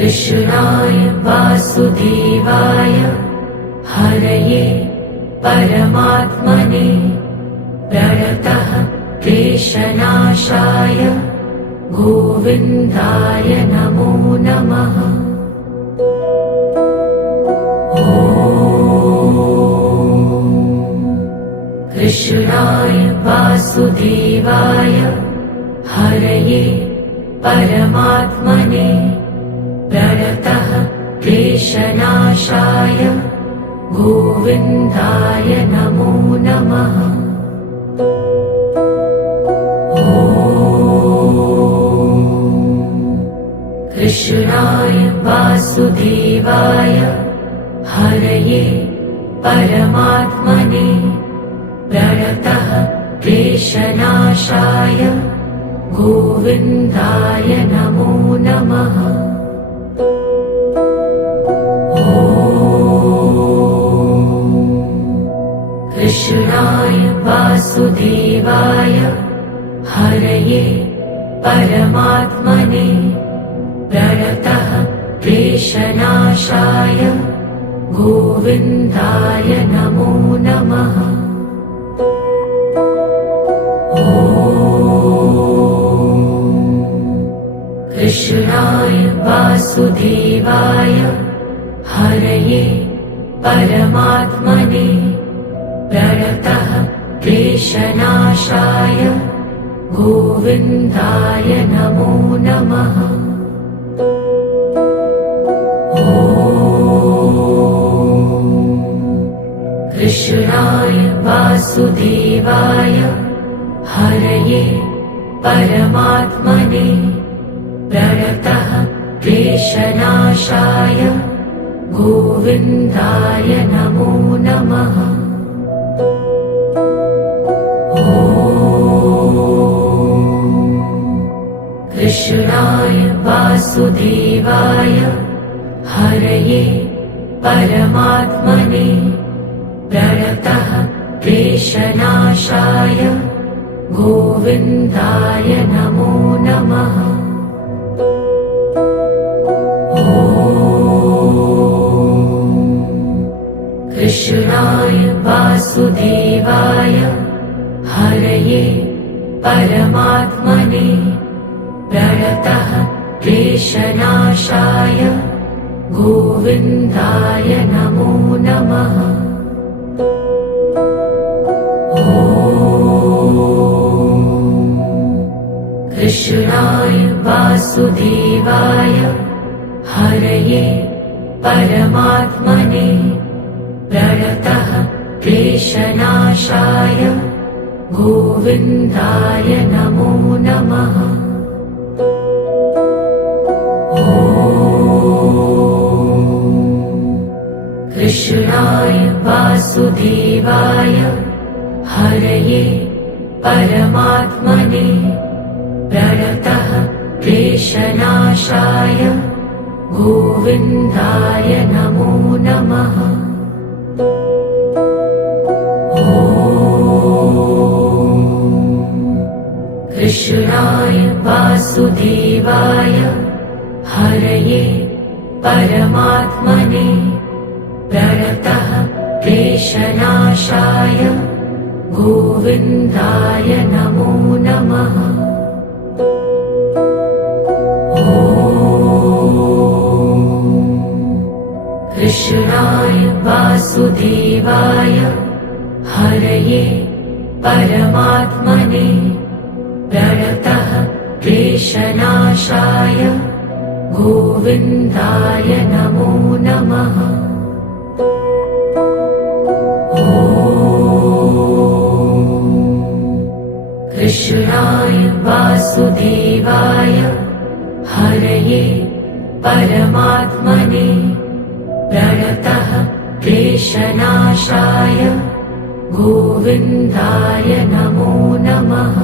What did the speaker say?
कृष्णाय वासुदेवाय हरये परमात्मने प्रणतः क्लेशनाशाय गोविन्दाय नमो नमः। कृष्णाय वासुदेवाय हरये परमात्मने प्रणतः क्लेशनाशाय गोविन्दाय नमो नमः। कृष्णाय वासुदेवाय हरये परमात्मने प्रणतः क्लेशनाशाय गोविन्दाय नमो नमः। कृष्णाय वासुदेवाय हरये परमात्मने प्रणतः क्लेशनाशाय गोविन्दाय नमो नमः। कृष्णाय वासुदेवाय हरये परमात्मने प्रणतः क्लेशनाशाय गोविन्दाय नमो नमः। कृष्णाय वासुदेवाय हरये परमात्मने प्रणतः क्लेशनाशाय गोविन्दाय नमो नमः। कृष्णाय वासुदेवाय हरये परमात्मने प्रणतः क्लेशनाशाय गोविन्दाय नमो नमः। कृष्णाय वासुदेवाय हरये परमात्मने प्रणतः क्लेशनाशाय गोविन्दाय नमो नमः। कृष्णाय वासुदेवाय हरये परमात्मने प्रणतः क्लेशनाशाय गोविन्दाय नमो नमः। कृष्णाय वासुदेवाय हरये परमात्मने प्रणतः क्लेशनाशाय गोविन्दाय नमो नमः। कृष्णाय वासुदेवाय हरये परमात्मने प्रणतः क्लेशनाशाय गोविन्दाय नमो नमः। कृष्णाय वासुदेवाय हरये परमात्मने प्रणतः क्लेशनाशाय गोविन्दाय नमो नमः। कृष्णाय वासुदेवाय हरये परमात्मने प्रणतः क्लेशनाशाय गोविन्दाय नमो नमः।